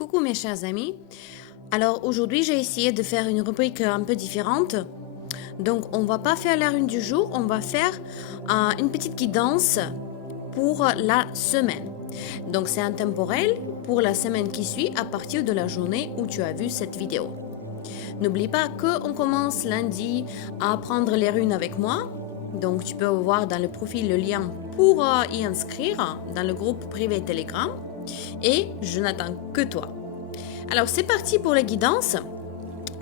Coucou mes chers amis. Alors aujourd'hui j'ai essayé de faire une rubrique un peu différente. Donc on va pas faire la rune du jour, on va faire une petite guidance pour la semaine. Donc c'est intemporel pour la semaine qui suit à partir de la journée où tu as vu cette vidéo. N'oublie pas qu'on commence lundi à apprendre les runes avec moi. Donc tu peux voir dans le profil le lien pour y inscrire dans le groupe privé Telegram. Et je n'attends que toi. Alors c'est parti pour la guidance.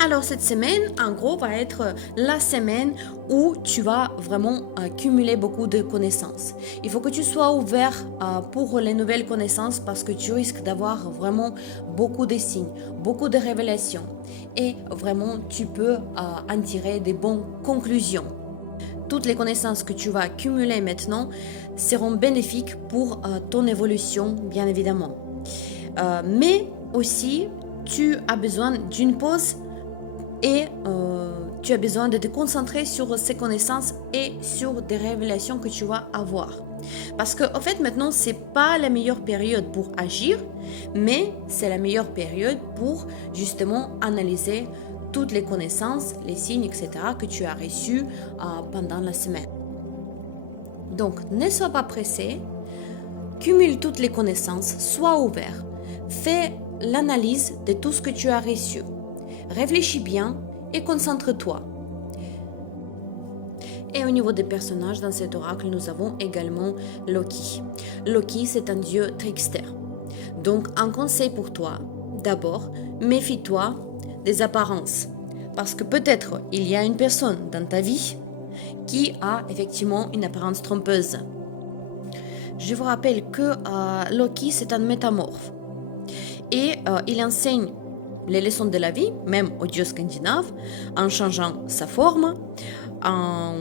Alors cette semaine, en gros, va être la semaine où tu vas vraiment cumuler beaucoup de connaissances. Il faut que tu sois ouvert pour les nouvelles connaissances parce que tu risques d'avoir vraiment beaucoup de signes, beaucoup de révélations. Et vraiment, tu peux en tirer des bonnes conclusions. Toutes les connaissances que tu vas accumuler maintenant seront bénéfiques pour ton évolution, bien évidemment. Mais aussi, tu as besoin d'une pause et tu as besoin de te concentrer sur ces connaissances et sur des révélations que tu vas avoir. Parce que, en fait, maintenant, ce n'est pas la meilleure période pour agir, mais c'est la meilleure période pour justement analyser toutes les connaissances, les signes, etc. que tu as reçus pendant la semaine. Donc, ne sois pas pressé, cumule toutes les connaissances, sois ouvert, fais l'analyse de tout ce que tu as reçu. Réfléchis bien et concentre-toi. Et au niveau des personnages, dans cet oracle, nous avons également Loki. Loki, c'est un dieu trickster. Donc, un conseil pour toi, d'abord, méfie-toi des apparences. Parce que peut-être il y a une personne dans ta vie qui a effectivement une apparence trompeuse. Je vous rappelle que Loki, c'est un métamorphe. Et il enseigne les leçons de la vie, même aux dieux scandinaves, en changeant sa forme, en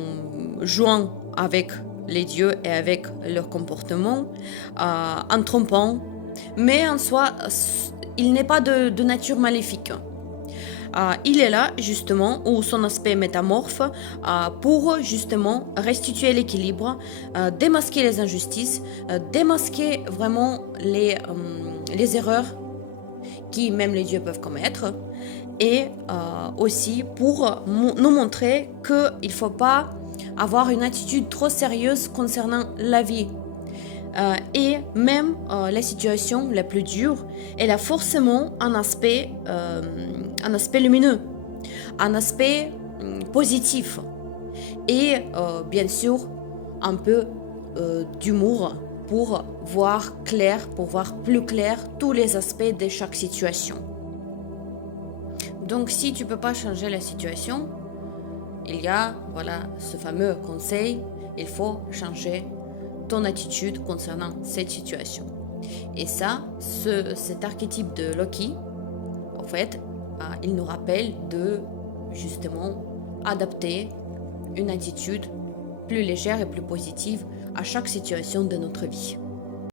jouant avec les dieux et avec leur comportement, en trompant. Mais en soi, il n'est pas de nature maléfique. Il est là justement, ou son aspect métamorphe, pour justement restituer l'équilibre, démasquer les injustices, démasquer vraiment les erreurs qui même les dieux peuvent commettre, et aussi pour nous montrer qu'il ne faut pas avoir une attitude trop sérieuse concernant la vie. Et même la situation la plus dure, elle a forcément un aspect lumineux, un aspect positif, et bien sûr un peu d'humour pour voir clair, pour voir plus clair tous les aspects de chaque situation. Donc si tu ne peux pas changer la situation, il y a ce fameux conseil, il faut changer ton attitude concernant cette situation. Et ça, cet archétype de Loki, en fait, il nous rappelle de justement adapter une attitude plus légère et plus positive à chaque situation de notre vie.